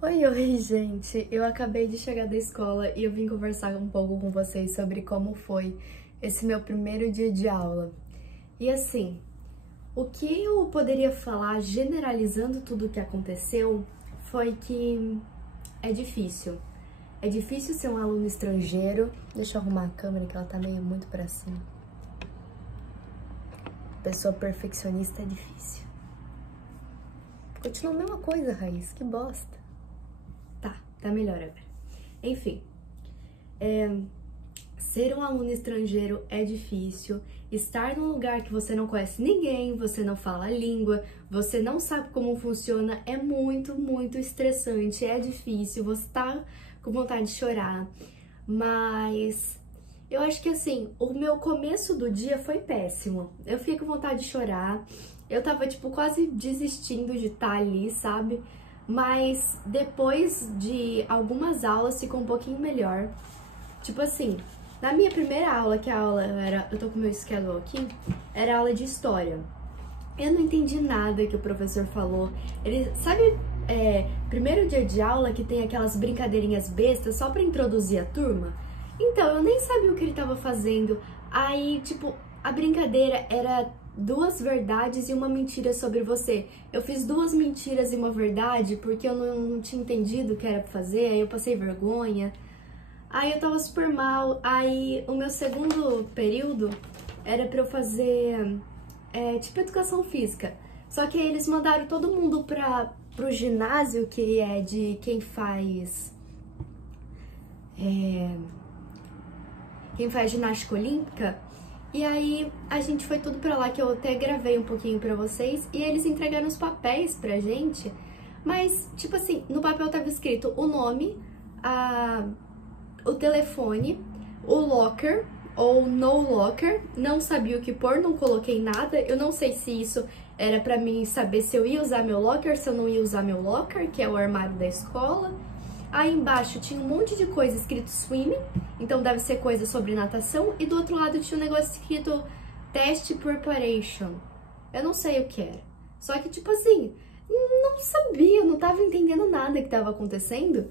Oi, oi, gente! Eu acabei de chegar da escola e eu vim conversar um pouco com vocês sobre como foi esse meu primeiro dia de aula. E assim, o que eu poderia falar generalizando tudo o que aconteceu foi que é difícil. É difícil ser um aluno estrangeiro. Deixa eu arrumar a câmera que ela tá meio muito pra cima. Pessoa perfeccionista é difícil. Continua a mesma coisa, Raiz, que bosta. Tá melhor agora. Enfim, ser um aluno estrangeiro é difícil. Estar num lugar que você não conhece ninguém, você não fala a língua, você não sabe como funciona, é muito estressante, é difícil, você tá com vontade de chorar. Mas eu acho que assim, o meu começo do dia foi péssimo. Eu fiquei com vontade de chorar, eu tava tipo quase desistindo de estar ali, sabe? Mas depois de algumas aulas ficou um pouquinho melhor. Tipo assim, na minha primeira aula, que a aula era... Eu tô com o meu schedule aqui. Era aula de história. Eu não entendi nada que o professor falou. Ele, sabe, primeiro dia de aula que tem aquelas brincadeirinhas bestas só pra introduzir a turma? Então, eu nem sabia o que ele tava fazendo. Aí, tipo, a brincadeira era 2 verdades e uma mentira sobre você. Eu fiz 2 mentiras e uma verdade porque eu não tinha entendido o que era pra fazer, aí eu passei vergonha. Aí eu tava super mal. Aí o meu segundo período era pra eu fazer, tipo, educação física. Só que aí eles mandaram todo mundo pro ginásio, que é de quem faz ginástica olímpica. E aí a gente foi tudo pra lá, que eu até gravei um pouquinho pra vocês, e eles entregaram os papéis pra gente, mas tipo assim, no papel tava escrito o nome, o telefone, o locker ou no locker, não sabia o que pôr, não coloquei nada, eu não sei se isso era pra mim saber se eu ia usar meu locker, se eu não ia usar meu locker, que é o armário da escola. Aí embaixo tinha um monte de coisa escrito swimming, então deve ser coisa sobre natação, e do outro lado tinha um negócio escrito test preparation. Eu não sei o que era. Só que, tipo assim, não sabia, não tava entendendo nada que tava acontecendo.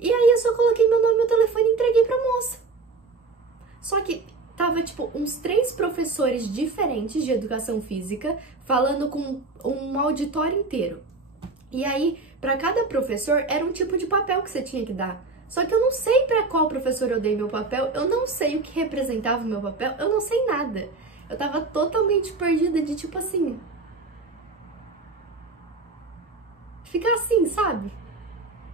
E aí eu só coloquei meu nome e meu telefone e entreguei pra moça. Só que tava, tipo, uns 3 professores diferentes de educação física falando com um auditório inteiro. E aí, para cada professor, era um tipo de papel que você tinha que dar. Só que eu não sei para qual professor eu dei meu papel, eu não sei o que representava o meu papel, eu não sei nada. Eu tava totalmente perdida de tipo assim... Ficar assim, sabe?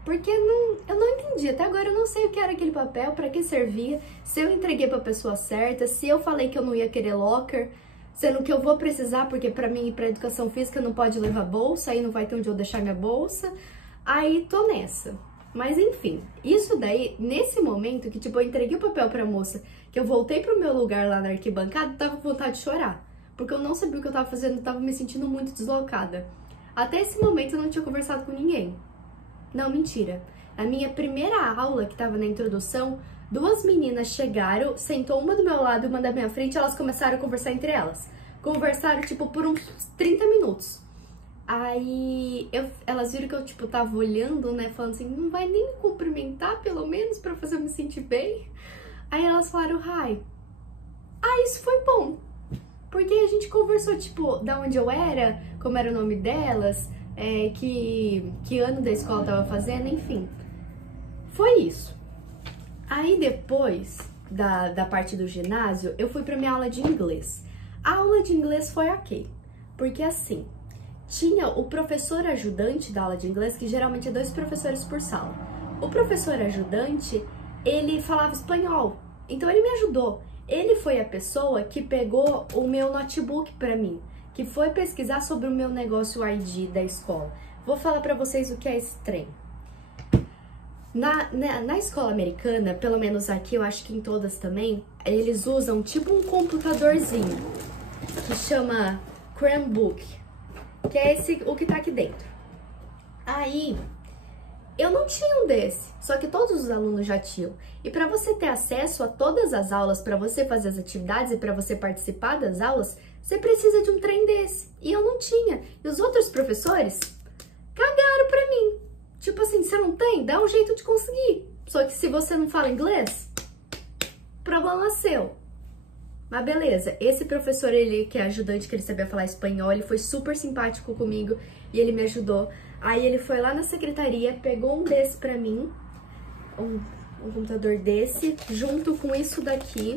Porque eu não entendi, até agora eu não sei o que era aquele papel, para que servia, se eu entreguei pra pessoa certa, se eu falei que eu não ia querer locker... Sendo que eu vou precisar, porque pra mim, pra educação física, não pode levar bolsa, aí não vai ter onde eu deixar minha bolsa. Aí, tô nessa. Mas, enfim, isso daí, nesse momento que, tipo, eu entreguei o papel pra moça, que eu voltei pro meu lugar lá na arquibancada, tava com vontade de chorar. Porque eu não sabia o que eu tava fazendo, eu tava me sentindo muito deslocada. Até esse momento, eu não tinha conversado com ninguém. Não, mentira. Na minha primeira aula, que tava na introdução, 2 meninas chegaram, sentou uma do meu lado e uma da minha frente, elas começaram a conversar entre elas. Conversaram, tipo, por uns 30 minutos. Aí, elas viram que eu, tipo, tava olhando, né, falando assim, não vai nem me cumprimentar, pelo menos, pra fazer eu me sentir bem? Aí elas falaram, Rai, isso foi bom. Porque a gente conversou, tipo, da onde eu era, como era o nome delas, que ano da escola eu tava fazendo, enfim. Foi isso. Aí depois da parte do ginásio, eu fui pra minha aula de inglês. A aula de inglês foi ok, porque assim, tinha o professor ajudante da aula de inglês, que geralmente é 2 professores por sala. O professor ajudante, ele falava espanhol, então ele me ajudou. Ele foi a pessoa que pegou o meu notebook pra mim, que foi pesquisar sobre o meu negócio ID da escola. Vou falar pra vocês o que é esse trem. Na escola americana, pelo menos aqui, eu acho que em todas também, eles usam tipo um computadorzinho que chama Chromebook, que é o que tá aqui dentro. Aí, eu não tinha um desse, só que todos os alunos já tinham. E para você ter acesso a todas as aulas, para você fazer as atividades e para você participar das aulas, você precisa de um trem desse. E eu não tinha. E os outros professores cagaram pra mim. Tipo assim, se você não tem, dá um jeito de conseguir. Só que se você não fala inglês, problema seu. Mas beleza, esse professor, ele que é ajudante, que ele sabia falar espanhol, ele foi super simpático comigo e ele me ajudou. Aí ele foi lá na secretaria, pegou um desse pra mim, um computador desse, junto com isso daqui,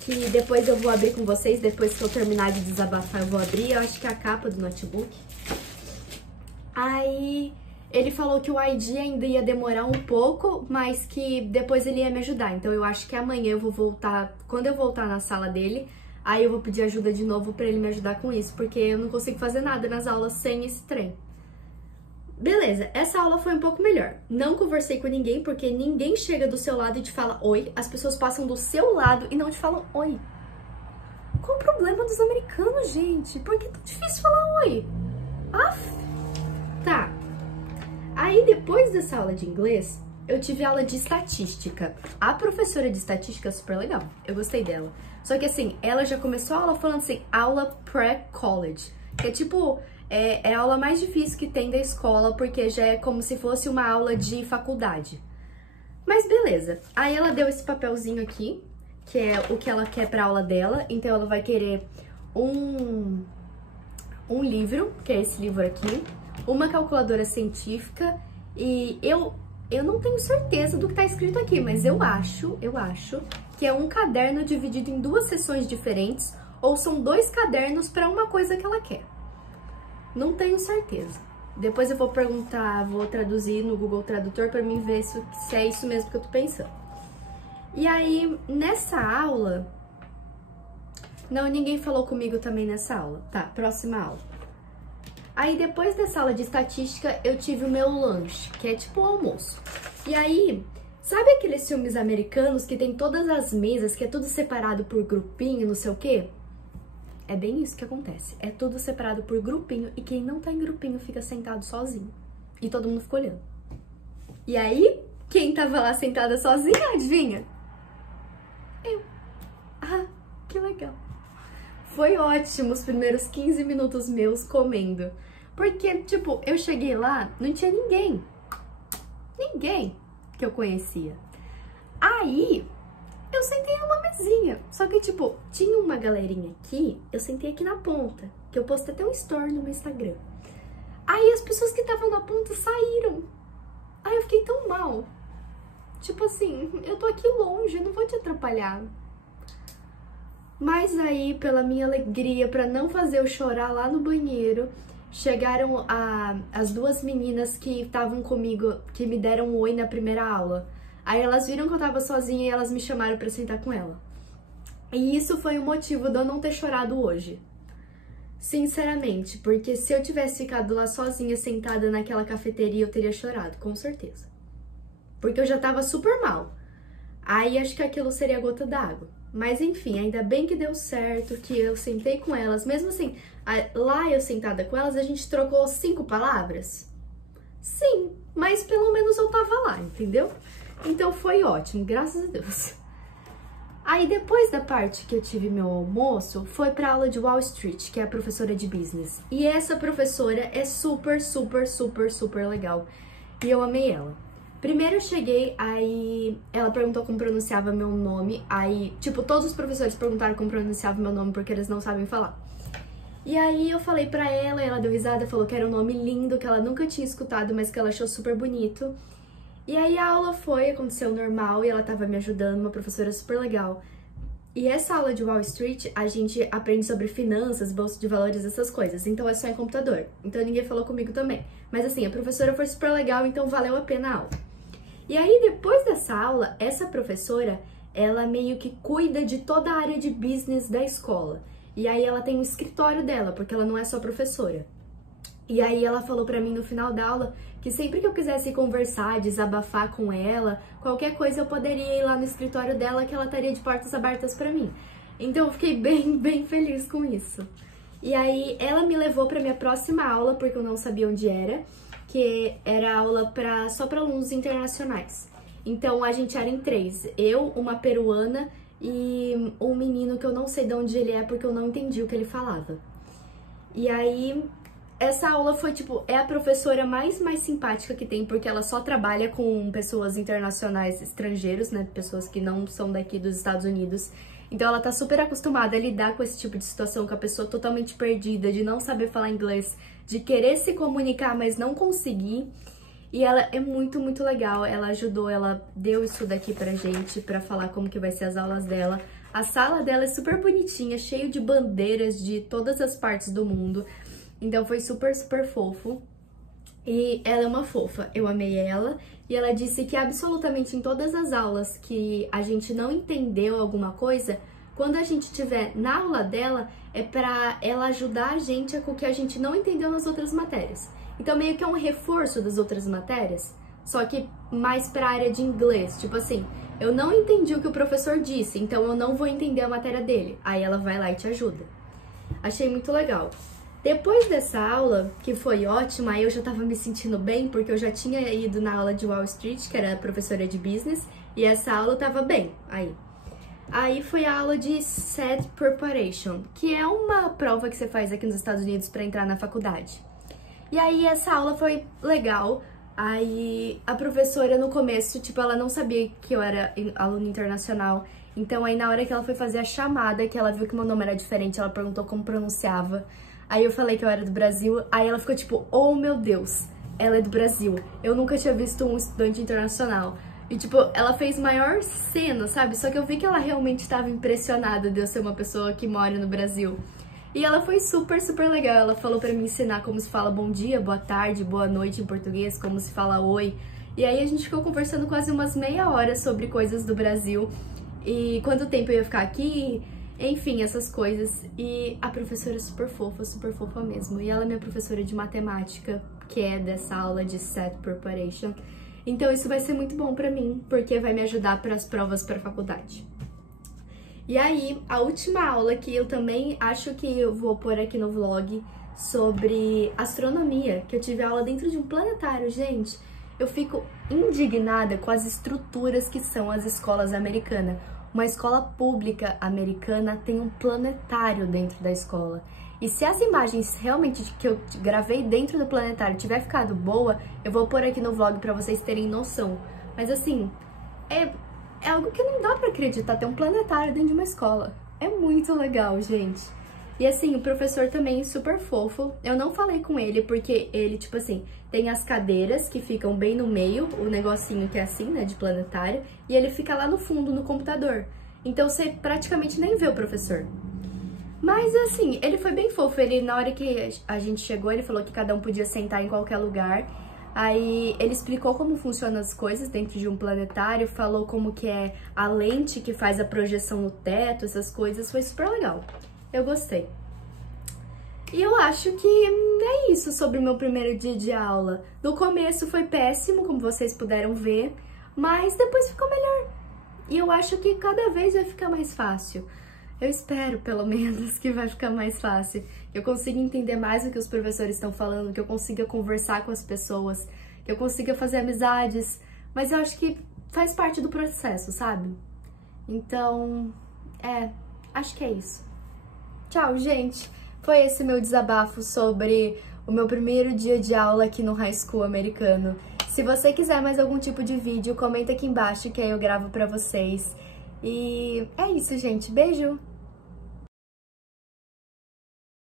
que depois eu vou abrir com vocês, depois que eu terminar de desabafar eu vou abrir, eu acho que é a capa do notebook. Aí ele falou que o ID ainda ia demorar um pouco, mas que depois ele ia me ajudar. Então eu acho que amanhã eu vou voltar, quando eu voltar na sala dele, aí eu vou pedir ajuda de novo pra ele me ajudar com isso, porque eu não consigo fazer nada nas aulas sem esse trem. Beleza, essa aula foi um pouco melhor. Não conversei com ninguém, porque ninguém chega do seu lado e te fala oi. As pessoas passam do seu lado e não te falam oi. Qual o problema dos americanos, gente? Por que é tão difícil falar oi? Aff. Tá. Aí, depois dessa aula de inglês, eu tive aula de estatística. A professora de estatística é super legal. Eu gostei dela. Só que assim, ela já começou a aula falando assim, aula pré-college. Que é tipo... É a aula mais difícil que tem da escola, porque já é como se fosse uma aula de faculdade. Mas beleza. Aí ela deu esse papelzinho aqui, que é o que ela quer pra aula dela. Então ela vai querer um livro, que é esse livro aqui, uma calculadora científica, e eu não tenho certeza do que tá escrito aqui, mas eu acho que é um caderno dividido em 2 seções diferentes, ou são 2 cadernos pra uma coisa que ela quer. Não tenho certeza. Depois eu vou perguntar, vou traduzir no Google Tradutor pra mim ver se é isso mesmo que eu tô pensando. E aí, nessa aula... Não, ninguém falou comigo também nessa aula. Tá, próxima aula. Aí, depois dessa aula de estatística, eu tive o meu lanche, que é tipo um almoço. E aí, sabe aqueles filmes americanos que tem todas as mesas, que é tudo separado por grupinho, não sei o quê? É bem isso que acontece. É tudo separado por grupinho e quem não tá em grupinho fica sentado sozinho. E todo mundo fica olhando. E aí, quem tava lá sentada sozinha, adivinha? Eu. Ah, que legal. Foi ótimo os primeiros 15 minutos meus comendo. Porque, tipo, eu cheguei lá, não tinha ninguém. Ninguém que eu conhecia. Aí... eu sentei numa mesinha, só que, tipo, tinha uma galerinha aqui, eu sentei aqui na ponta, que eu postei até um story no meu Instagram. Aí as pessoas que estavam na ponta saíram. Aí eu fiquei tão mal. Tipo assim, eu tô aqui longe, eu não vou te atrapalhar. Mas aí, pela minha alegria, pra não fazer eu chorar lá no banheiro, chegaram as 2 meninas que estavam comigo, que me deram um oi na primeira aula. Aí elas viram que eu tava sozinha e elas me chamaram pra sentar com ela. E isso foi o motivo de eu não ter chorado hoje. Sinceramente, porque se eu tivesse ficado lá sozinha, sentada naquela cafeteria, eu teria chorado, com certeza. Porque eu já tava super mal. Aí acho que aquilo seria a gota d'água. Mas enfim, ainda bem que deu certo, que eu sentei com elas. Mesmo assim, lá eu sentada com elas, a gente trocou 5 palavras? Sim, mas pelo menos eu tava lá, entendeu? Então foi ótimo, graças a Deus. Aí depois da parte que eu tive meu almoço, foi pra aula de Wall Street, que é a professora de business. E essa professora é super, super, super, super legal. E eu amei ela. Primeiro eu cheguei, aí ela perguntou como pronunciava meu nome. Aí, tipo, todos os professores perguntaram como pronunciava meu nome, porque eles não sabem falar. E aí eu falei pra ela, e ela deu risada, falou que era um nome lindo, que ela nunca tinha escutado, mas que ela achou super bonito. E aí a aula aconteceu normal, e ela tava me ajudando, uma professora super legal. E essa aula de Wall Street, a gente aprende sobre finanças, bolsa de valores, essas coisas. Então é só em computador. Então ninguém falou comigo também. Mas assim, a professora foi super legal, então valeu a pena a aula. E aí depois dessa aula, essa professora, ela meio que cuida de toda a área de business da escola. E aí ela tem um escritório dela, porque ela não é só professora. E aí ela falou pra mim no final da aula que sempre que eu quisesse conversar, desabafar com ela, qualquer coisa eu poderia ir lá no escritório dela, que ela estaria de portas abertas pra mim. Então eu fiquei bem feliz com isso. E aí ela me levou pra minha próxima aula, porque eu não sabia onde era, que era aula só pra alunos internacionais. Então a gente era em 3, eu, uma peruana e um menino que eu não sei de onde ele é, porque eu não entendi o que ele falava. E aí essa aula foi, tipo, é a professora mais simpática que tem, porque ela só trabalha com pessoas internacionais, estrangeiros, né? Pessoas que não são daqui dos Estados Unidos. Então ela tá super acostumada a lidar com esse tipo de situação, com a pessoa totalmente perdida, de não saber falar inglês, de querer se comunicar, mas não conseguir. E ela é muito legal, ela ajudou, ela deu isso daqui pra gente, pra falar como que vai ser as aulas dela. A sala dela é super bonitinha, cheio de bandeiras de todas as partes do mundo. Então foi super fofo. E ela é uma fofa, eu amei ela. E ela disse que absolutamente em todas as aulas que a gente não entendeu alguma coisa, quando a gente estiver na aula dela, é pra ela ajudar a gente com o que a gente não entendeu nas outras matérias. Então meio que é um reforço das outras matérias, só que mais pra área de inglês. Tipo assim, eu não entendi o que o professor disse, então eu não vou entender a matéria dele. Aí ela vai lá e te ajuda. Achei muito legal. Depois dessa aula, que foi ótima, aí eu já tava me sentindo bem, porque eu já tinha ido na aula de Wall Street, que era a professora de business, e essa aula tava bem, Aí foi a aula de SAT Preparation, que é uma prova que você faz aqui nos Estados Unidos para entrar na faculdade. E aí essa aula foi legal, aí a professora no começo, tipo, ela não sabia que eu era aluna internacional, então aí na hora que ela foi fazer a chamada, que ela viu que meu nome era diferente, ela perguntou como pronunciava. Aí eu falei que eu era do Brasil, aí ela ficou tipo, oh meu Deus, ela é do Brasil. Eu nunca tinha visto um estudante internacional. E tipo, ela fez maior cena, sabe? Só que eu vi que ela realmente estava impressionada de eu ser uma pessoa que mora no Brasil. E ela foi super legal. Ela falou pra me ensinar como se fala bom dia, boa tarde, boa noite em português, como se fala oi. E aí a gente ficou conversando quase umas meia hora sobre coisas do Brasil. E quanto tempo eu ia ficar aqui... Enfim, essas coisas. E a professora é super fofa mesmo. E ela é minha professora de matemática, que é dessa aula de SAT Preparation. Então isso vai ser muito bom pra mim, porque vai me ajudar para as provas para a faculdade. E aí, a última aula que eu também acho que eu vou pôr aqui no vlog, sobre astronomia, que eu tive aula dentro de um planetário, gente. Eu fico indignada com as estruturas que são as escolas americanas. Uma escola pública americana tem um planetário dentro da escola. E se as imagens realmente que eu gravei dentro do planetário tiver ficado boa, eu vou pôr aqui no vlog pra vocês terem noção. Mas assim, é algo que não dá pra acreditar, ter um planetário dentro de uma escola. É muito legal, gente. E assim, o professor também é super fofo. Eu não falei com ele porque ele, tipo assim, tem as cadeiras que ficam bem no meio, o negocinho que é assim, né, de planetário, e ele fica lá no fundo, no computador. Então você praticamente nem vê o professor. Mas assim, ele foi bem fofo. Ele, na hora que a gente chegou, ele falou que cada um podia sentar em qualquer lugar. Aí ele explicou como funcionam as coisas dentro de um planetário, falou como que é a lente que faz a projeção no teto, essas coisas. Foi super legal. Eu gostei. E eu acho que é isso sobre o meu primeiro dia de aula. No começo foi péssimo, como vocês puderam ver, mas depois ficou melhor. E eu acho que cada vez vai ficar mais fácil. Eu espero, pelo menos, que vai ficar mais fácil. Que eu consiga entender mais o que os professores estão falando, que eu consiga conversar com as pessoas, que eu consiga fazer amizades. Mas eu acho que faz parte do processo, sabe? Então, acho que é isso. Tchau, gente! Foi esse meu desabafo sobre o meu primeiro dia de aula aqui no High School americano. Se você quiser mais algum tipo de vídeo, comenta aqui embaixo que aí eu gravo pra vocês. E é isso, gente. Beijo!